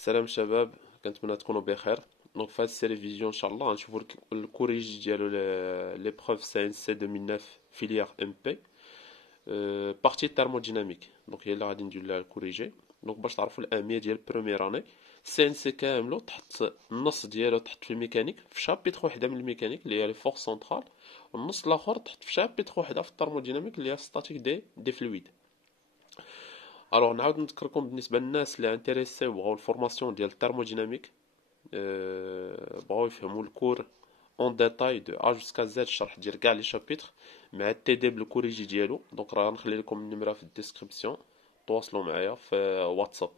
السلام شباب، كنتمنى تكونوا بخير. دونك في هاد السيري فيديو ان شاء الله غنشوفوا الكوريج ديالو ليبروف سي ان سي 2009 فيليير ام بي بارتي تhermodynamique. دونك هي اللي غادي ندير لها الكوريجي. دونك باش تعرفوا الاهميه ديال بروميير اني سي ان سي كاملو تحت النص ديالو تحت في الميكانيك في شابيتر وحده من الميكانيك اللي هي لي فورس سنترال، والنص الاخر تحت في شابيتر وحده في الثرموديناميك اللي هي ستاتيك دي فلويد. الوغ نعاود نذكركم بالنسبه للناس اللي انتريسي وبغاو الفورماسيون ديال الثرموديناميك، بغاو يفهموا الكور اون ديتاي دو ا جوسكا زد، الشرح ديال كاع لي شابيتر مع التي دي بالكوريجي ديالو. دونك راه غنخلي لكم النمره في الديسكريبسيون، تواصلوا معايا في واتساب.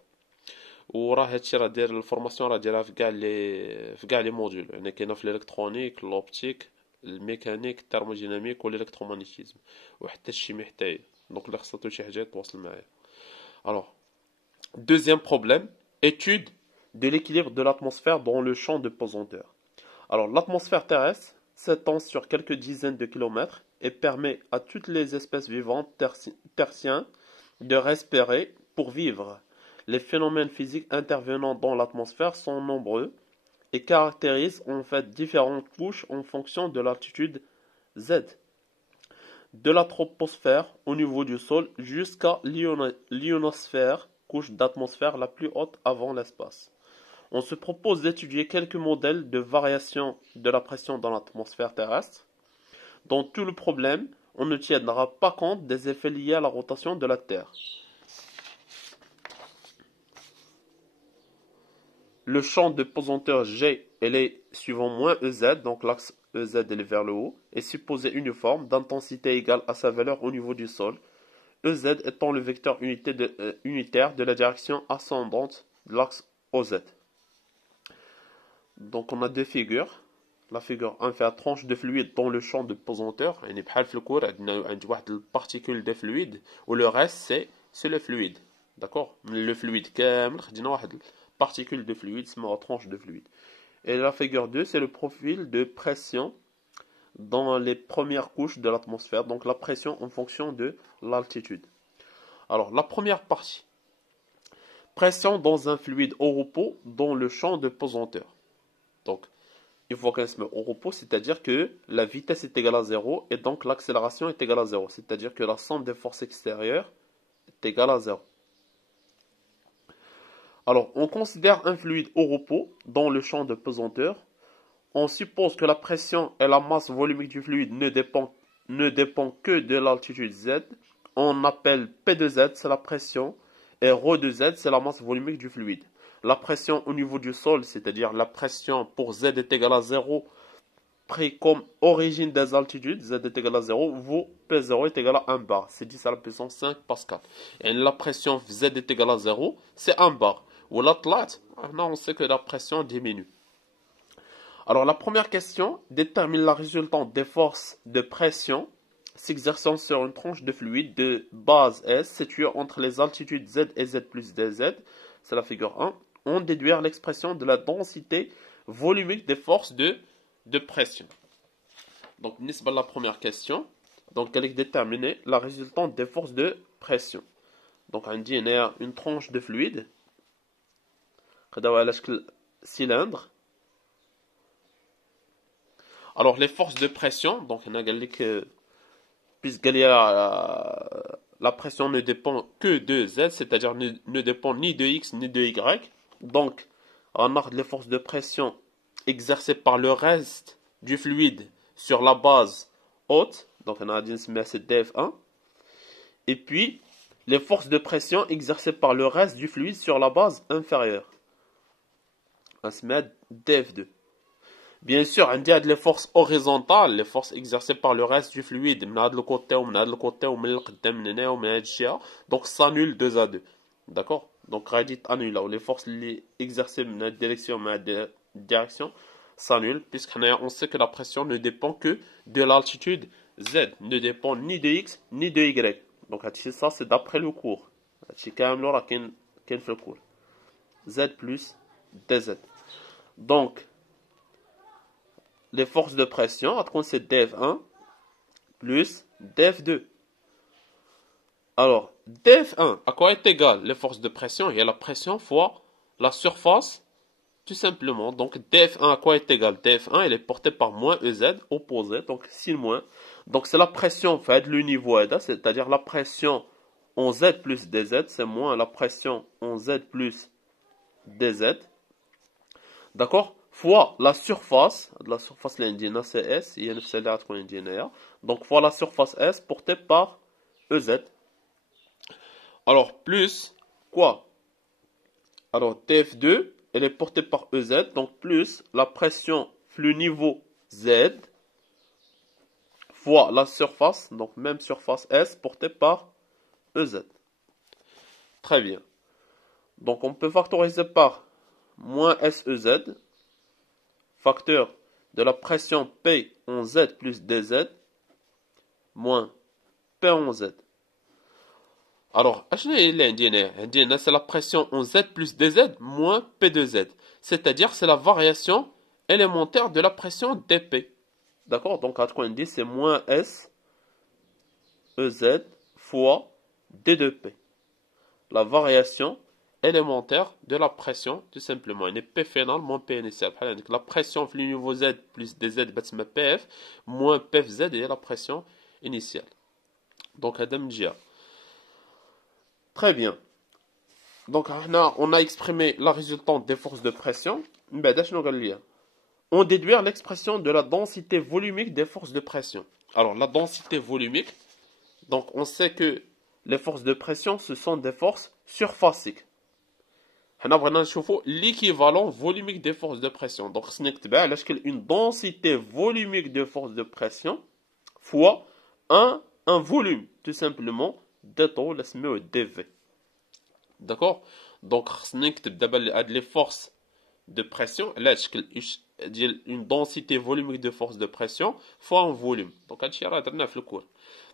وراه هادشي راه داير الفورماسيون راه دايرها في كاع لي موديول، يعني كاينه في الالكترونيك، لوبتيك، الميكانيك، الثرموديناميك والالكترومagnétisme وحتى الشيمي حتى هي. دونك الا خصاتو شي حاجه تواصل معايا. Alors, deuxième problème, étude de l'équilibre de l'atmosphère dans le champ de pesanteur. Alors, l'atmosphère terrestre s'étend sur quelques dizaines de kilomètres et permet à toutes les espèces vivantes tertiennes de respirer pour vivre. Les phénomènes physiques intervenant dans l'atmosphère sont nombreux et caractérisent en fait différentes couches en fonction de l'altitude Z, de la troposphère au niveau du sol jusqu'à l'ionosphère, couche d'atmosphère la plus haute avant l'espace. On se propose d'étudier quelques modèles de variation de la pression dans l'atmosphère terrestre. Dans tout le problème, on ne tiendra pas compte des effets liés à la rotation de la Terre. Le champ de pesanteur G est suivant moins EZ, donc l'axe EZ est vers le haut, est supposé uniforme, d'intensité égale à sa valeur au niveau du sol, EZ étant le vecteur unitaire de la direction ascendante de l'axe OZ. Donc on a deux figures. La figure 1 fait la tranche de fluide dans le champ de pesanteur. يعني بحال في الكور عندنا واحد البارتيكول de fluide و le reste c'est le fluide. D'accord. Le fluide كامل خدينا واحد particule de fluide اسمها tranche de fluide. Et la figure 2 c'est le profil de pression dans les premières couches de l'atmosphère, donc la pression en fonction de l'altitude. Alors, la première partie. Pression dans un fluide au repos dans le champ de pesanteur. Donc, il faut qu'on se mette au repos, c'est-à-dire que la vitesse est égale à 0 et donc l'accélération est égale à 0. C'est-à-dire que la somme des forces extérieures est égale à 0. Alors, on considère un fluide au repos dans le champ de pesanteur. On suppose que la pression et la masse volumique du fluide ne dépend que de l'altitude Z. On appelle P de Z, c'est la pression, et ρ de Z, c'est la masse volumique du fluide. La pression au niveau du sol, c'est-à-dire la pression pour Z est égale à 0, pris comme origine des altitudes, Z est égal à 0, vaut P0 est égal à 1 bar. C'est 10 à la puissance 5 pascal. Et la pression Z est égale à 0, c'est 1 bar. Ou là, on sait que la pression diminue. Alors la première question détermine la résultante des forces de pression s'exerçant sur une tranche de fluide de base S située entre les altitudes Z et Z plus dz, c'est la figure 1, on déduire l'expression de la densité volumique des forces de pression. Donc, بالنسبة la première question, donc elle est déterminée la résultante des forces de pression. Donc on dit une tranche de fluide, على شكل cylindre. Alors les forces de pression, donc on a dit que puisque la pression ne dépend que de Z, c'est-à-dire ne dépend ni de X ni de Y. Donc on a les forces de pression exercées par le reste du fluide sur la base haute, donc on a dit que c'est df1, et puis les forces de pression exercées par le reste du fluide sur la base inférieure, on se met df2. Bien sûr, on dit les forces horizontales, les forces exercées par le reste du fluide, de le côté ou de le côté ou donc ça annule 2 à 2. D'accord? Donc radit annule les forces exercées dans la direction direction s'annulent puisqu'on sait que la pression ne dépend que de l'altitude Z, ne dépend ni de X ni de Y. Donc ça c'est d'après le cours. C'est quand même là qu'il fait le cours. Z plus dz. Donc les forces de pression, c'est df1 plus df2. Alors, df1, à quoi est égal les forces de pression? Il y a la pression fois la surface, tout simplement. Donc df1 à quoi est égal? df1 elle est portée par moins ez opposé, donc signe moins. Donc c'est la pression fait le niveau EDA, c'est-à-dire la pression en z plus dz, c'est moins la pression en z plus dz. D'accord? Fois la surface l'indina c'est S, il y a une celle donc fois la surface S portée par EZ. Alors plus quoi? Alors TF2, elle est portée par EZ, donc plus la pression flux niveau Z fois la surface, donc même surface S portée par EZ. Très bien. Donc on peut factoriser par moins SEZ, facteur de la pression P en Z plus DZ, moins P en Z. Alors, c'est la pression en Z plus DZ moins P de Z. C'est-à-dire, c'est la variation élémentaire de la pression dP. D'accord? Donc, à 90, c'est moins S EZ fois D de P. La variation élémentaire de la pression, tout simplement. Il est P final moins P initial. La pression flux niveau Z plus DZ, c'est PF, moins PFZ et la pression initiale. Donc, Adam Gia. Très bien. Donc, on a exprimé la résultante des forces de pression. On déduit l'expression de la densité volumique des forces de pression. Alors, la densité volumique, donc on sait que les forces de pression, ce sont des forces surfaciques. On a l'équivalent volumique des forces de pression. Donc, c'est une densité volumique de forces de pression fois un volume, tout simplement, d'étau, le dV. D'accord? Donc, les forces de pression, une densité volumique de force de pression fois un volume. Donc,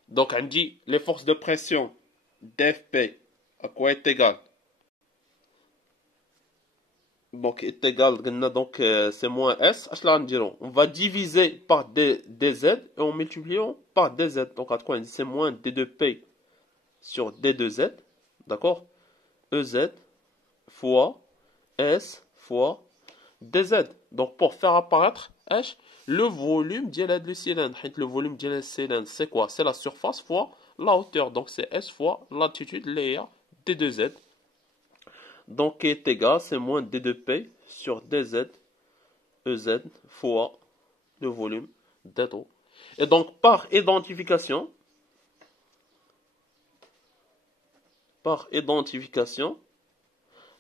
donc on dit les forces de pression dFP à quoi est égal? Donc, est égal, donc c'est moins S. On va diviser par dz et on multiplie par dz. Donc, à quoi c'est moins d2p sur d2z. D'accord? EZ fois S fois DZ. Donc pour faire apparaître H, le volume du cylindre. Le volume du cylindre, c'est quoi? C'est la surface fois la hauteur. Donc c'est S fois l'altitude, l'air, D2Z. Donc est égal, c'est moins D2P sur DZ, EZ fois le volume d'eau. Et donc par identification,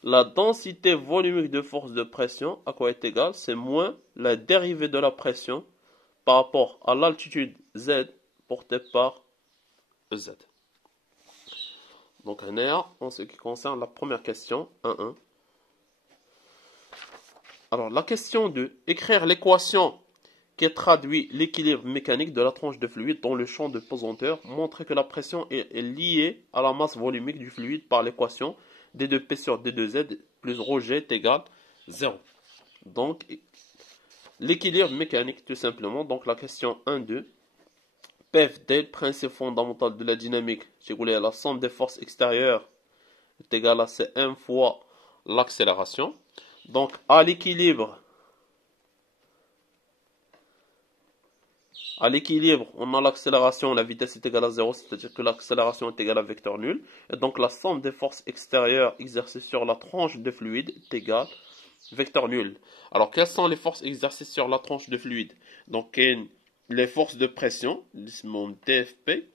la densité volumique de force de pression, à quoi est égale? C'est moins la dérivée de la pression par rapport à l'altitude Z portée par EZ. Donc, en ce qui concerne la première question, 1-1. Alors, la question 2. Écrire l'équation qui traduit l'équilibre mécanique de la tranche de fluide dans le champ de pesanteur. Montrer que la pression est liée à la masse volumique du fluide par l'équation D2P sur D2Z plus ρg est égal 0. Donc, l'équilibre mécanique, tout simplement. Donc, la question 1-2. PFD, le principe fondamental de la dynamique, j'ai voulu la somme des forces extérieures est égale à Cm fois l'accélération. Donc, à l'équilibre, on a l'accélération, la vitesse est égale à 0, c'est-à-dire que l'accélération est égale à vecteur nul. Et donc, la somme des forces extérieures exercées sur la tranche de fluide est égale à vecteur nul. Alors, quelles sont les forces exercées sur la tranche de fluide? Donc, les forces de pression, mon TFP,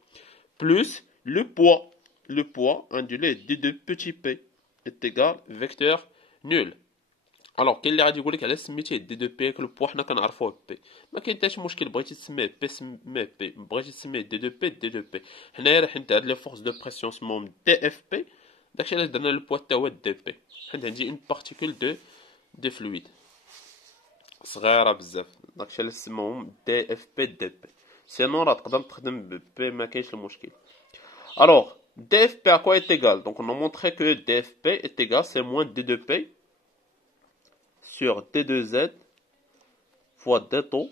plus le poids. Le poids ondulé d2 petit p est égal à vecteur nul. Alors, كاين اللي غادي يقول لك علاش سميتيه دي دو بي le poids حنا كنعرفوه بي. ما كاين حتى شي مشكل، بغيتي تسميه بي سميه بي، بغيتي تسميه دي دو بي دي دو بي. حنايا حيت هاد لي فورس دو بريسيون سموهم دي اف بي، داكشي علاش درنا لو poids حتى هو دي بي، حيت عندي اون بارتيكول دو فلويد صغيره بزاف، داكشي علاش سموهم دي اف بي دي بي. سينون راه تقدر تخدم بي، ما كاينش المشكل. Alors, dfp à quoi est égal? Donc on a montré que dfp est égal, c'est moins d2p sur d2z fois d taux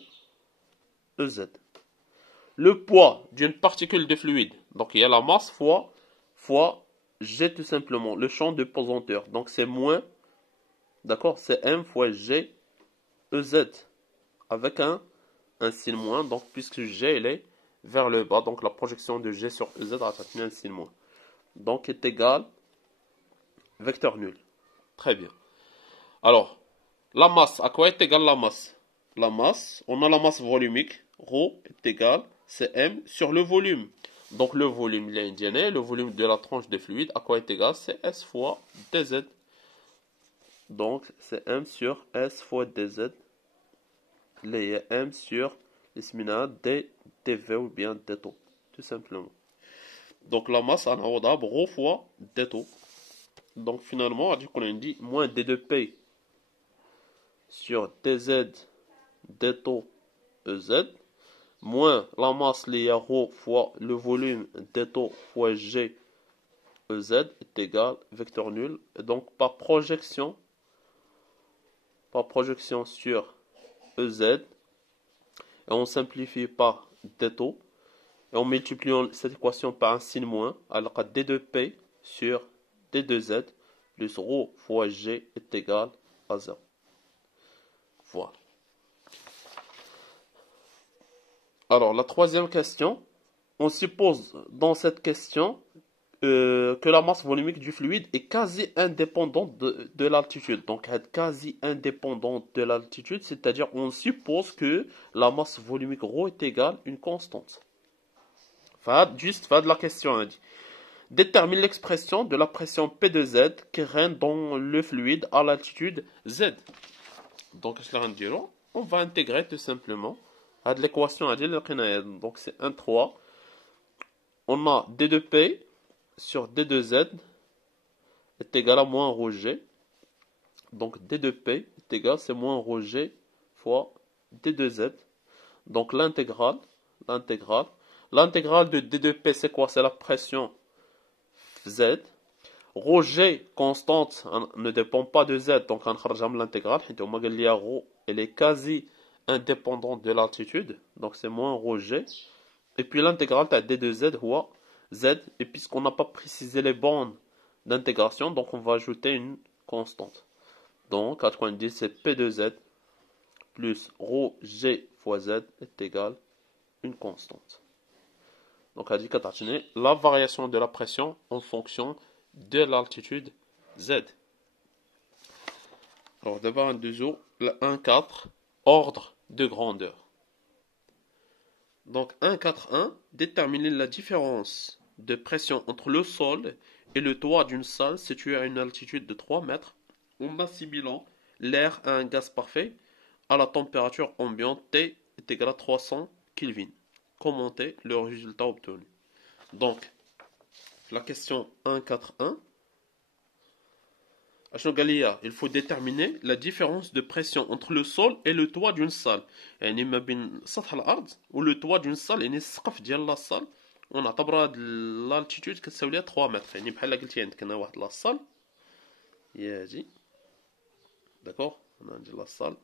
ez. Le poids d'une particule de fluide, donc il y a la masse fois g tout simplement, le champ de pesanteur. Donc c'est moins D'accord? C'est M fois G EZ avec un signe moins. Donc, puisque G elle est vers le bas, donc la projection de G sur EZ a un signe moins. Donc, est égal vecteur nul. Très bien. Alors, la masse, à quoi est égale la masse? La masse, on a la masse volumique, ρ est égal, c'est M sur le volume. Donc le volume, il est indienné, le volume de la tranche de fluide, à quoi est égal? C'est S fois dz. Donc c'est M sur S fois dz. Il y a M sur l'ismina d dv ou bien dτ, tout simplement. Donc la masse en ordre ρ fois dτ. Donc finalement, on a dit moins d2p sur dz dτ EZ, moins la masse liée à ρ fois le volume dτ fois G EZ est égal vecteur nul. Et donc par projection sur EZ, et on simplifie par dτ, et en multipliant cette équation par un signe moins, alors d2p sur d2z plus ρ fois G est égal à 0. Voilà. Alors, la troisième question, on suppose dans cette question que la masse volumique du fluide est quasi indépendante de l'altitude. Donc, être quasi indépendante de l'altitude, c'est-à-dire on suppose que la masse volumique ρ est égale à une constante. Juste, de la question, on dit. Détermine l'expression de la pression P de Z qui règne dans le fluide à l'altitude Z. Donc, on va intégrer tout simplement à l'équation. Donc, c'est 1,3. On a D2P sur D2Z est égal à moins ρg. Donc, D2P est égal, c'est moins ρg fois D2Z. Donc, l'intégrale de D2P, c'est quoi? C'est la pression Z. ρg constante ne dépend pas de Z, donc on va l'intégrale. Ρ, elle est quasi indépendante de l'altitude, donc c'est moins ρg. Et puis l'intégrale de D2Z ou Z, et puisqu'on n'a pas précisé les bornes d'intégration, donc on va ajouter une constante. Donc 90 c'est P de Z plus ρg fois Z est égal à une constante. Donc on a dit la variation de la pression en fonction de l'altitude Z. Alors d'abord un 2 le 1,4, ordre de grandeur. Donc 1,4,1, déterminer la différence de pression entre le sol et le toit d'une salle située à une altitude de 3 mètres en assimilant l'air à un gaz parfait à la température ambiante T est égale à 300 Kelvin. Commenter le résultat obtenu. Donc, la question 1,4,1. Il faut déterminer la différence de pression entre le sol et le toit d'une salle. يعني ما بين سطح الأرض و le toit d'une salle يعني السقف ديال لا salle ونعتبرها هاد l'altitude كتساوي لها 3 متر. يعني بحال قلتي عندك هنا واحد لا salle هي هادي. داكوغ هنا عندي لا salle.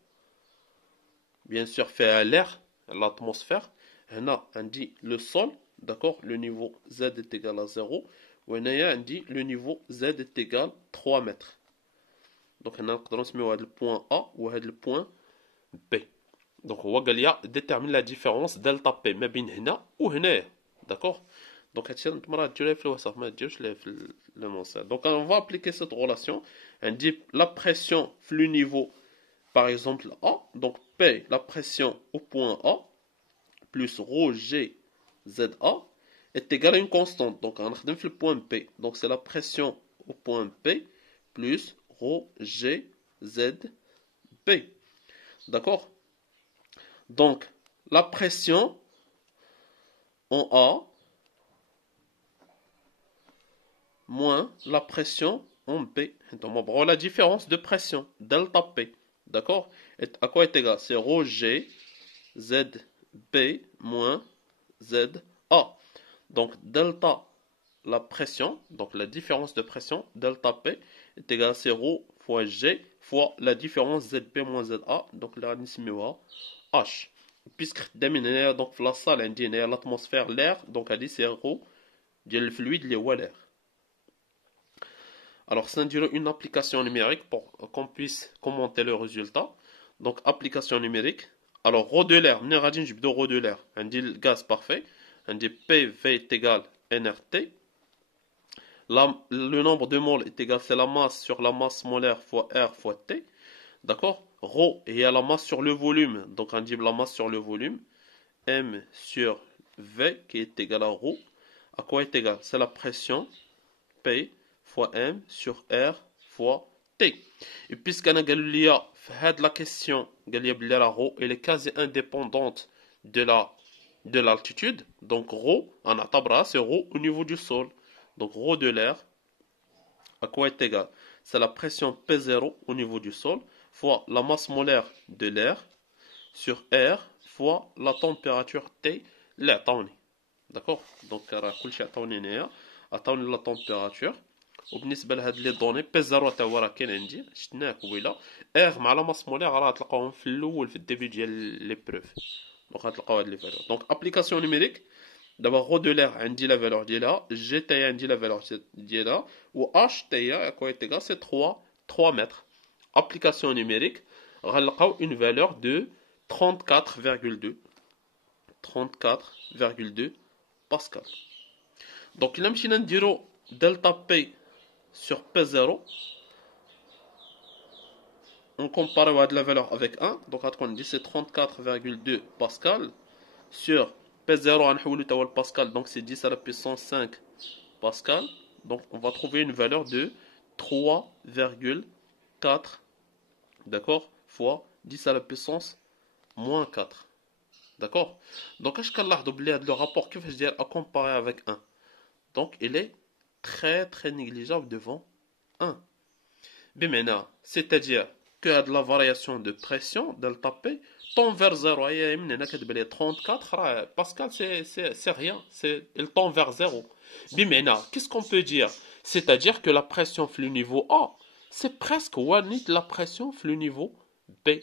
Bien sûr فيها l'air, l'atmosphère. هنا عندي le sol, d'accord, le niveau Z est égal à 0. وهنايا عندي le niveau Z est égal à 3 mètres. Donc, on a le point A ou le point B. Donc, on va déterminer la différence delta P. Mais bien, hna ou hna. D'accord? Donc, on va appliquer cette relation. On dit la pression flux niveau, par exemple A. Donc, P, la pression au point A, plus ρ G ZA est égal à une constante. Donc, on a le point P. Donc, c'est la pression au point P plus ρ G Z P. D'accord? Donc, la pression en A moins la pression en B. Donc, on prend la différence de pression, delta P. D'accord? Et à quoi est égal? C'est ρ G Z B moins Z A. Donc, delta, la pression, donc la différence de pression, delta P, est égal à 0 fois G fois la différence ZB moins ZA, donc là, on H. Puisque donc la salle indienne l'atmosphère, l'air, donc elle dit 0, le fluide, l'air. Alors, c'est une application numérique pour qu'on puisse commenter le résultat. Donc, application numérique. Alors, rho de l'air, nous allons dire rho de l'air. On dit le gaz parfait. On dit PV est égal nRT. Le nombre de moles est égal, c'est la masse sur la masse molaire fois R fois T. D'accord? Rho, et il y a la masse sur le volume. Donc, on dit la masse sur le volume. M sur V qui est égal à rho. À quoi est égal? C'est la pression P fois M sur R fois T. Et puisqu'on a fait la question, la rho, elle est quasi indépendante de l'altitude. Donc rho, en atabra, c'est rho au niveau du sol. Donc rho de l'air, à quoi est égal? C'est la pression P0 au niveau du sol fois la masse molaire de l'air sur R fois la température T, l'air. D'accord? Donc, كل شيء عطوني هنايا عطوني لا température. وبالنسبه لهاد لي دوني بي 0 تا هو راه كاين عندي شفناه قبيله ار مع لا ماس مولير راه تلقاوهم في الاول في الديبي ديال لي بروف. دونك غتلقاو هاد لي فالور. دونك ابليكاسيون نيميريك دابا غو دو لير عندي لا فالور ديالها جي تي عندي لا فالور ديالها و اش تي كوا تيغا سي 3 متر. ابليكاسيون نيميريك غنلقاو اون فالور دو 34,2 Pascal. Donc, là, je vais delta P sur P0. On compare la valeur avec 1. Donc, on dit c'est 34,2 Pascal. Sur P0, on a le Pascal. Donc, c'est 10 à la puissance 5 Pascal. Donc, on va trouver une valeur de 3,4. D'accord? Fois 10 à la puissance moins 4. D'accord? Donc, est-ce qu'on a le rapport que je dire à comparer avec 1? Donc, il est très négligeable devant 1. Bimena, c'est-à-dire que la variation de pression, delta P, tend vers 0. Et 34, Pascal, c'est rien. Il tend vers 0. Bimena, qu'est-ce qu'on peut dire? C'est-à-dire que la pression flux niveau A, c'est presque la pression flux niveau B.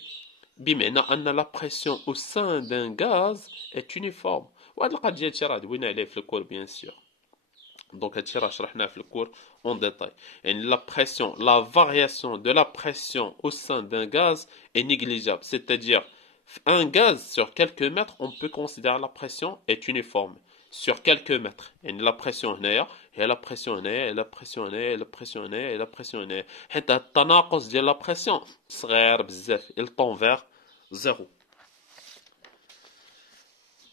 Bimena, la pression au sein d'un gaz est uniforme. Bien sûr. Donc, le cours en détail. Et la pression, la variation de la pression au sein d'un gaz est négligeable. C'est-à-dire, un gaz sur quelques mètres, on peut considérer la pression est uniforme. Sur quelques mètres. Et la pression est et la pression est, et la pression est, et la pression est, et la pression est. Et la pression, il tend vers 0.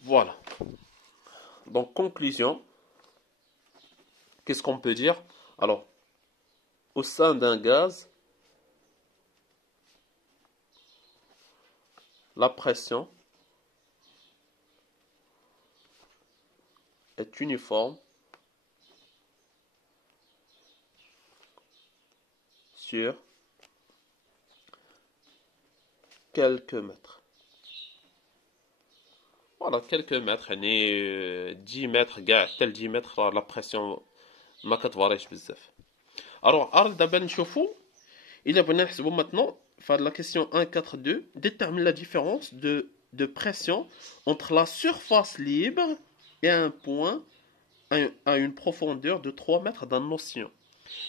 Voilà. Donc, conclusion. Qu'est-ce qu'on peut dire? Alors, au sein d'un gaz, la pression est uniforme sur quelques mètres. Voilà, quelques mètres. 10 mètres, tel 10 mètres, la pression ما كتفاريش بزاف. Alors, d'abord نشوفوا إلا بغينا نحسبوا maintenant la question 1.4.2 détermine la différence de pression entre la surface libre et un point à une profondeur de 3 mètres dans l'océan.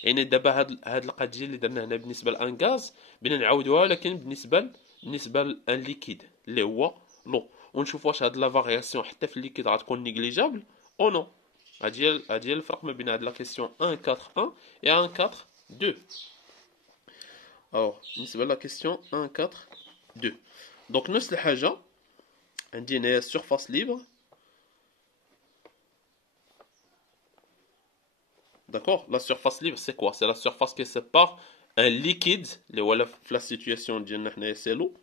يعني دابا هاد القضيه اللي درنا هنا بالنسبه لان غاز بغينا نعاودوها ولكن بالنسبه لان ليكيد اللي هو لو ونشوف واش هاد لا فارياسيون حتى في الليكيد غتكون نيجليجابل او نو. هادي الفرق ما بين هاد لا كيسيون 1.4.1 et 1.4.2. Alors, بالنسبه la question 1.4.2. Donc نفس الحاجه عندي هنا surface libre. D'accord? La surface libre, c'est quoi? C'est la surface qui sépare un liquide, la situation de c'est l'eau.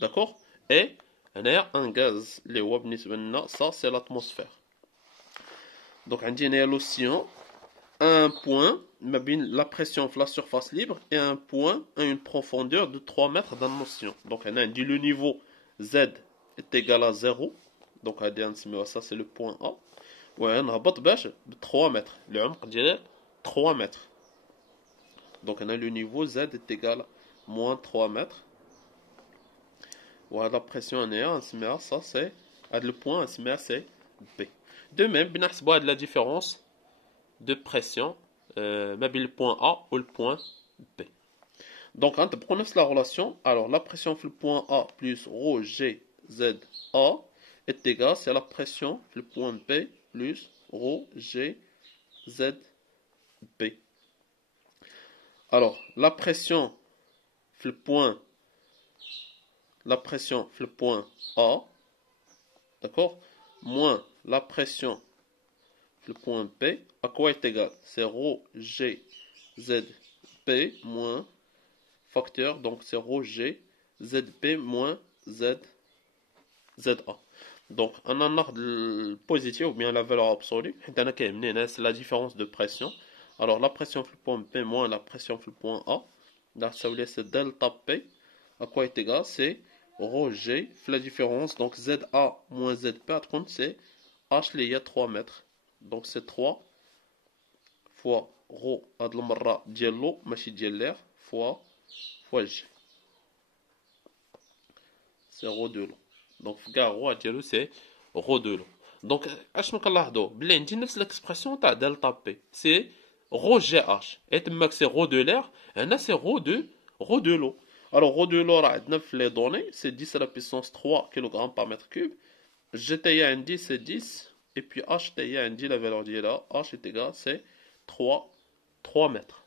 D'accord? Et un gaz, ça c'est l'atmosphère. Donc, on dit l'océan, un point, la pression de la surface libre, et un point à une profondeur de 3 mètres dans l'océan. Donc, on dit le niveau Z est égal à 0. Donc, ça c'est le point A. ونهبط باش ب 3 متر العمق ديال 3 متر. Donc on a le niveau Z est égal à moins 3 mètres. وهذا la pression نسميها ça c'est le point نسميها c'est B. De même بنحسبوا هاد la différence de pression ما بين le point A ou le point B. Donc, on prend la relation. Alors, la pression sur le point A plus ρ G Z A est égale à la pression sur le point B plus ρ G Z B. Alors, la pression sur le point A, d'accord, moins la pression sur le point B, à quoi est égal? C'est ρ G Z B moins facteur, donc c'est ρ G ZB moins ZA. Donc, on a le positif ou bien la valeur absolue. C'est la différence de pression. Alors, la pression sur le point P moins la pression sur le point A. Là, ça veut dire c'est delta P. À quoi est égal? C'est ρ G. La différence, donc ZA moins ZP, c'est H, il y a 3 mètres. Donc, c'est 3 fois ρ هاد المرة ديال l'eau ماشي ديال l'air fois G. C'est ρ de l'eau. Donc, ρ ديالو c'est ρ de l'eau. Donc, اش ما كنلاحظوا بلي عندي نفس l'expression تاع دلتا بي سي ρ جي اش et تماك c'est ρ de l'air هنا c'est ρ de l'eau. Alors ρ de l'eau راه عندنا في les données c'est 10 à la puissance 3 kg par mètre cube. G تاهي عندي c'est 10 et puis H تاهي عندي la valeur ديالها H est égal c'est 3 mètres.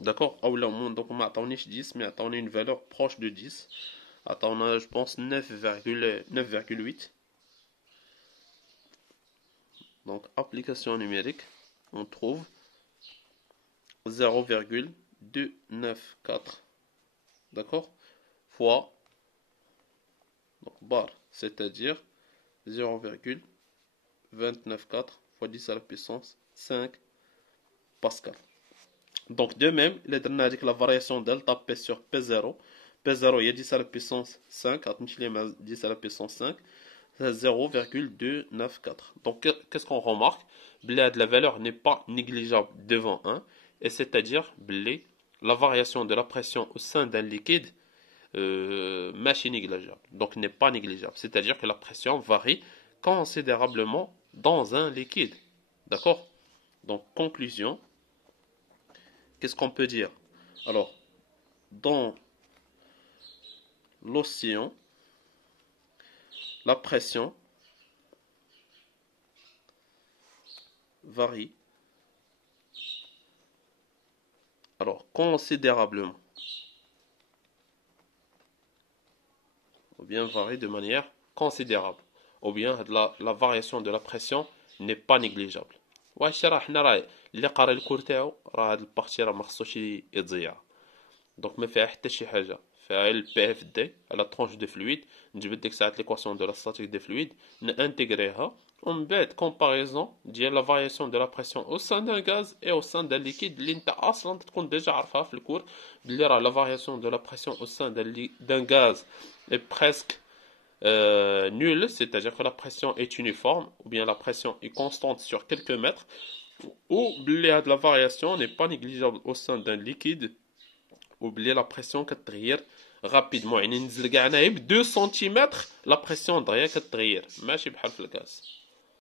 D'accord? Ou là, donc, on m'a attendu 10, mais attendez une valeur proche de 10. Attendez, je pense 9,8. Donc, application numérique, on trouve 0,294. D'accord? Fois, donc, bar, c'est-à-dire 0,294 fois 10 à la puissance 5 Pascal. Donc, de même, il est donné la variation delta P sur P0. P0, il y a 10 à la puissance 5. 10 à la puissance 5. C'est 0,294. Donc, qu'est-ce qu'on remarque? La valeur n'est pas négligeable devant 1. Et c'est-à-dire, la variation de la pression au sein d'un liquide n'est négligeable. Donc, n'est pas négligeable. C'est-à-dire que la pression varie considérablement dans un liquide. D'accord? Donc, conclusion. Qu'est-ce qu'on peut dire? Alors, dans l'océan, la pression varie alors considérablement, ou bien varie de manière considérable, ou bien la variation de la pression n'est pas négligeable. واش راه حنا راه اللي قاري الكور تاعو راه هاد البارتي راه ما خصوش يتضيع. دونك ما فيها حتى شي حاجه فيها البي اف دي على ترونش دو فلويد نجبد ديك الساعات ليكواسيون دو لا ستاتيك دي فلويد نانتيغريها ومن بعد كومباريزون ديال لا فارياسيون دو لا بريسيون او سان دان غاز اي او سان دان ليكيد اللي انت اصلا تكون ديجا عارفها في الكور بلي راه لا فارياسيون دو لا بريسيون او سان دان غاز اي بريسك nulle, c'est-à-dire que la pression est uniforme, ou bien la pression est constante sur quelques mètres, ou bien la variation n'est pas négligeable au sein d'un liquide, ou bien la pression كتغير rapidement. يعني ننزل كاع هنايا ب 2 سنتيمتر la pression دغيا كتغير ماشي بحال في الغاز.